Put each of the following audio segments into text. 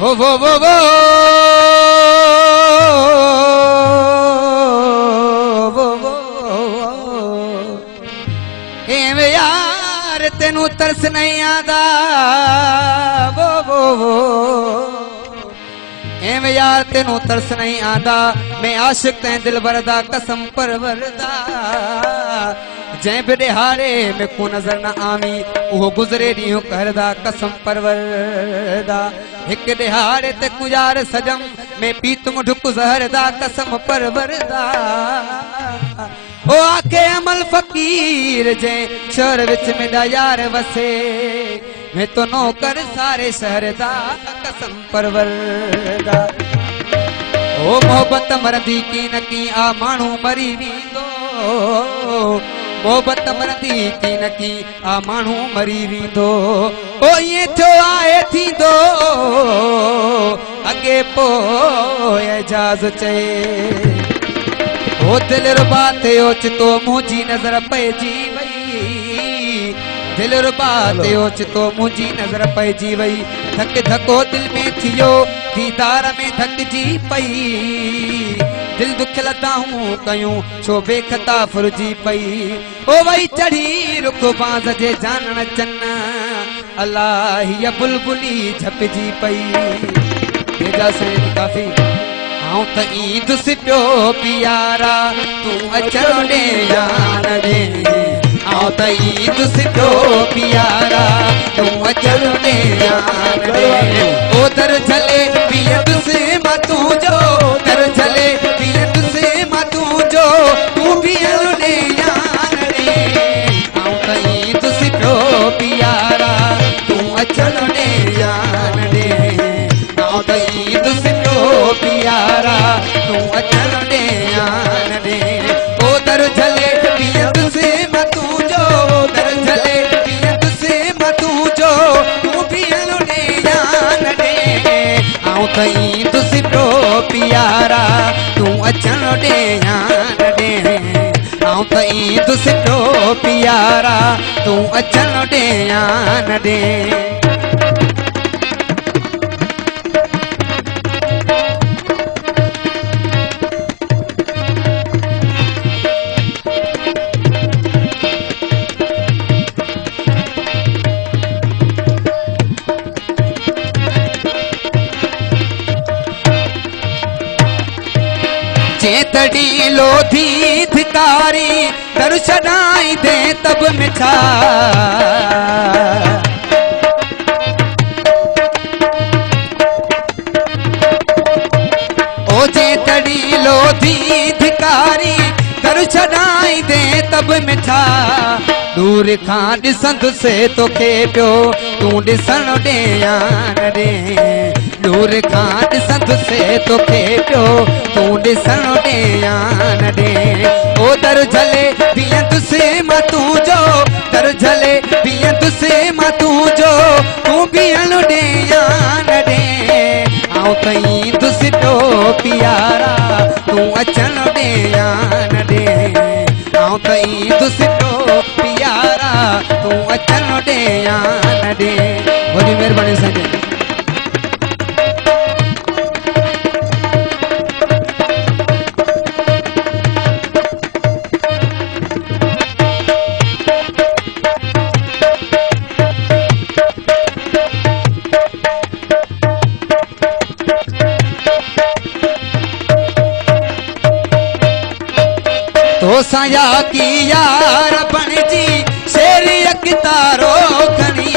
वो एवे यार तेनू तरस नहीं आदा वो एवे यार तेनू तरस नहीं आदा मैं आशिक तै दिल भरदा कसम परवरदा जै बिड़े हारे में को नजर न आवी वो गुजरे ॾींहुं करदा कसम परवरदा हिक दिहाड़े ते गुजार सजम में पीत मुढुक जहरदा कसम परवरदा ओ आखे अमल फकीर जे शहर विच में दा यार वसे मैं तो नौकर सारे शहर दा कसम परवरदा ओ मोहब्बत मरदी की न की आ मानू मरी वींदो मोहब्बत मरदी की न की आ मानू मरी वींदो ओ ये जो आए थी दो अगे पो एजाज चे ओ दिल रुबा ते ओचितो मुंहिंजी नजर पइजी वई दिल रुबा ते ओचितो मुंहिंजी नजर पइजी वई धक धको दिल में थियो दीदार में धकजी पई दिल दुख लताऊं कयूं छो बेखता फुरजी पई ओ वई चढ़ी रुख बांस जे जानन चन्ना अल्लाह या बुलबुली झपजी पई तेजा से काफी आऊं त ईद सिपियो पियारा तू अचण दे जान दे आऊं त ईद सिपियो पियारा तू अचण दे जान दे ओ दर झले पियत से मतू जो दर झले पियत से मतू जो तू पियण दे जान दे आऊं त ईद सिपियो पियारा तू अचण दे जान दे आऊं त ईद सिपियो पियारा तू अचण दे जान दे ओ दर झले पियत से मतू जो दर झले पियत से मतू जो तू पियण दे जान दे आऊं त ईद सिपियो पियारा तू अचण दे जान दे आऊं त ईद सिपियो पियारा तू अचण दे जान दे चेतड़ी लोधी धिकारी दर्शनाई दे तब मिठा ओ चेतड़ी लोधी धिकारी दर्शनाई दे तब मिठा दूर खां ॾिसंद से तोखे पियो तू ॾिसण ॾे यान ॾे दूर खां ॾिसंद से तोखे पियो तू ॾिसण ॾे यान ॾे ओ दर झले बीहंद से मां तू जो दर झले बीहंद से मां तू जो तू बीहण ॾे यान ॾे आऊं त ईंद सिपियो पियारा तू अचण ॾे यान ॾे आऊं त ईंद सिपियो पियारा तू अचण ॾे यान ॾे वॾी महिरबानी साईं तो साया की यार बणजी शेर अकतारो खणी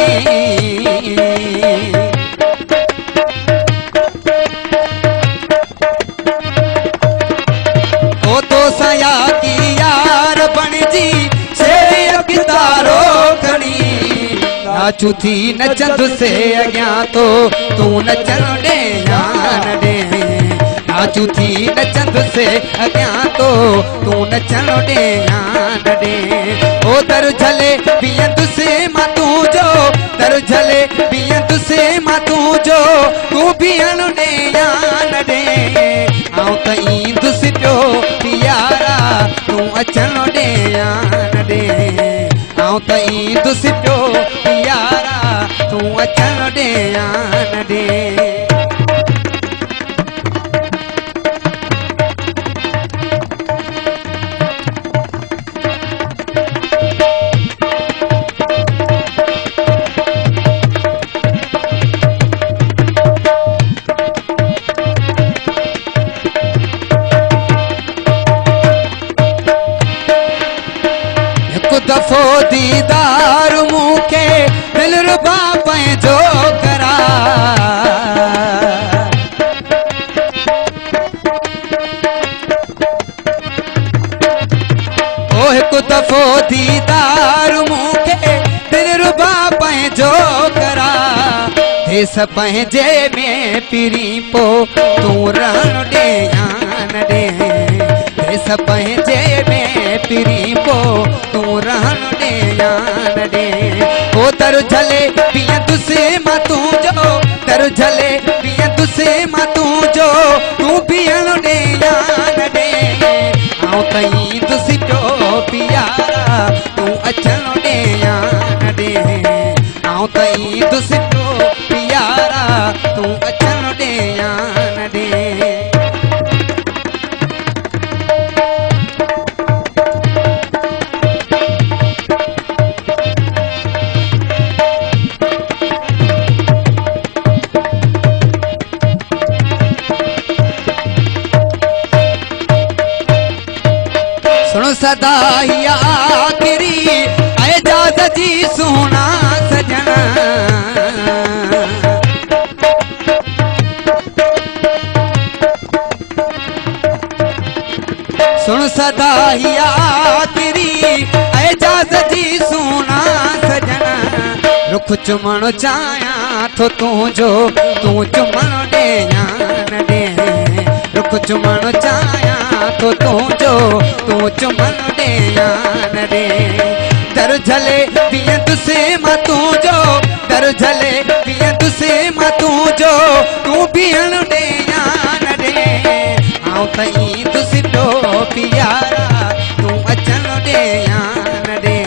ओ तो साया की यार बणजी शेर अकतारो खणी नाचू थी नचंद से अॻियां तो तू नचण ॾे यान ॾे नाचू थी नचंद से अॻियां तो तू नचण ॾे यान ॾे ओ दर झले बीहंद से मां तू जो दर झले बीहंद से मां तू जो तू बीहण ॾे यान ॾे आऊं त ईंद सिपियो पियारा तू अचण ॾे यान ॾे आऊं त ईंद सिपियो पियारा तू अचण ॾे यान ॾे पंहिंजे में पिरी पो तूं रहण ॾे यान ॾे देस पंहिंजे में पिरी पो तूं रहण ॾे यान ॾे ओ दर झले पिया तुसे मां तुंहिंजो दर झले पिया तुसे मां तुंहिंजो तूं बीहण ॾे यान ॾे आऊं तई तुसी पियो पियारा तूं अचण ॾे यान ॾे आऊं तई तुसी पियो पियारा तूं अचण ॾे यान ॾे सुनो सदा ही आखिरी एजाज जी सोना सजना सुन सदा ही आखिरी एजाज जी सोना सजना रुख चुमण चाहियां थो तुंहिंजो तूं चुमण ॾे यान ॾे रुख चुमण चाहियां थो तुंहिंजो तूं चुमण ॾे यान ॾे दर झले पिया तुसे मां तुंहिंजो दर झले पिया तुसे मां तुंहिंजो तूं बीहण ॾे यान ॾे आऊं तई तुसी पियो पियारा तूं अचण ॾे यान ॾे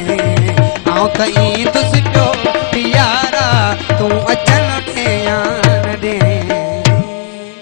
आऊं तई